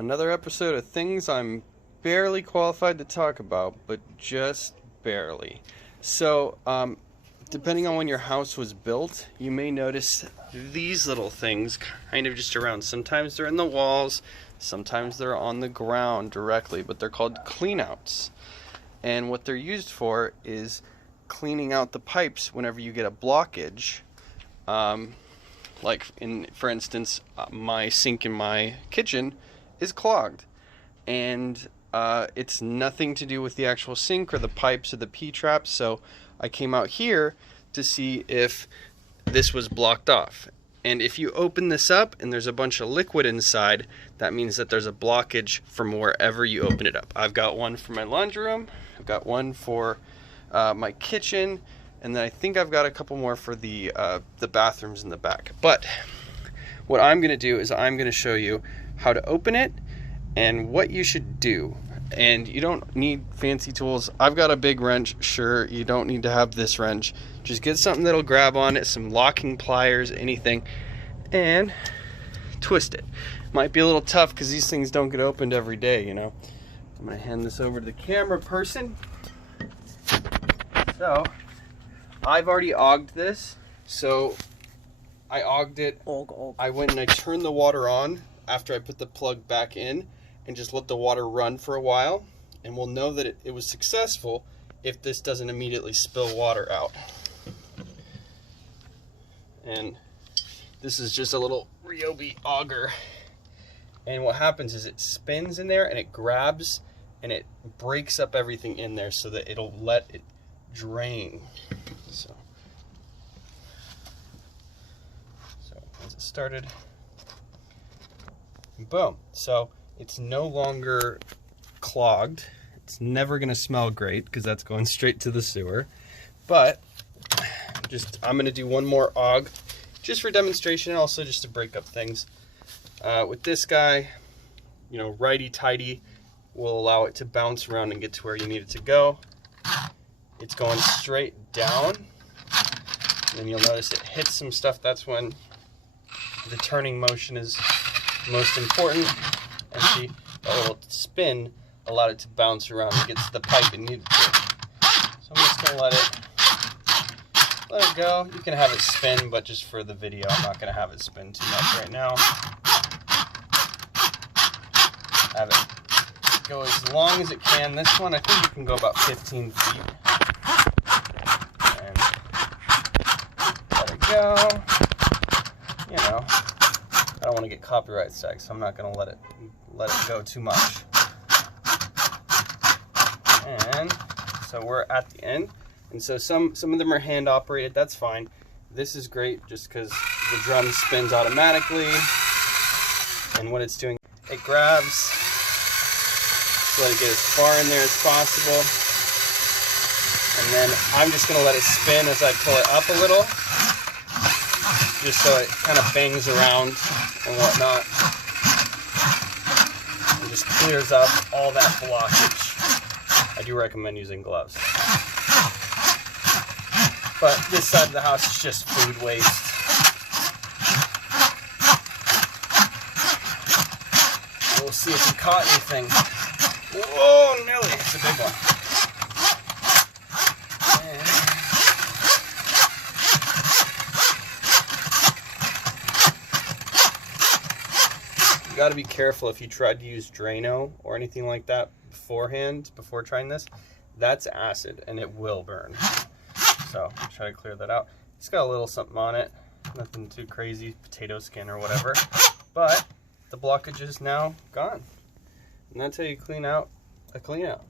Another episode of things I'm barely qualified to talk about, but just barely. So, depending on when your house was built, you may notice these little things kind of just around. Sometimes they're in the walls, sometimes they're on the ground directly, but they're called cleanouts. And what they're used for is cleaning out the pipes whenever you get a blockage. For instance, my sink in my kitchen is clogged, and it's nothing to do with the actual sink or the pipes or the P-traps. So I came out here to see if this was blocked off. And if you open this up and there's a bunch of liquid inside, that means that there's a blockage from wherever you open it up. I've got one for my laundry room, I've got one for my kitchen, and then I think I've got a couple more for the bathrooms in the back. But what I'm going to do is I'm going to show you how to open it and what you should do. And you don't need fancy tools. I've got a big wrench. Sure, you don't need to have this wrench. Just get something that'll grab on it, some locking pliers, anything, and twist it. Might be a little tough because these things don't get opened every day, you know. I'm going to hand this over to the camera person. So, I've already ogged this. So, I ogged it. I went and I turned the water on after I put the plug back in and just let the water run for a while, and we'll know that it was successful if this doesn't immediately spill water out. And this is just a little Ryobi auger, and what happens is it spins in there and it grabs and it breaks up everything in there so that it'll let it drain. So once it started, boom. So it's no longer clogged. It's never going to smell great because that's going straight to the sewer. But I'm going to do one more aug just for demonstration, and also just to break up things. With this guy, you know, righty-tighty will allow it to bounce around and get to where you need it to go. It's going straight down. And then you'll notice it hits some stuff. That's when the turning motion is most important. And see, that little spin allowed it to bounce around and get to the pipe it needed to. So I'm just going to let it go. You can have it spin, but just for the video, I'm not going to have it spin too much right now. Have it go as long as it can. This one, I think you can go about 15 feet. And let it go. You know, I don't want to get copyright strikes, so I'm not going to let it go too much. And so we're at the end. And so some of them are hand operated. That's fine. This is great just because the drum spins automatically. And what it's doing, it grabs. So let it get as far in there as possible. And then I'm just going to let it spin as I pull it up a little, just so it kind of bangs around and whatnot. And just clears up all that blockage. I do recommend using gloves. But this side of the house is just food waste. We'll see if we caught anything. Whoa, Nelly, it's a big one. You got to be careful if you tried to use Drano or anything like that beforehand, before trying this. That's acid and it will burn. So try to clear that out. It's got a little something on it, nothing too crazy, potato skin or whatever, but the blockage is now gone. And that's how you clean out a clean out.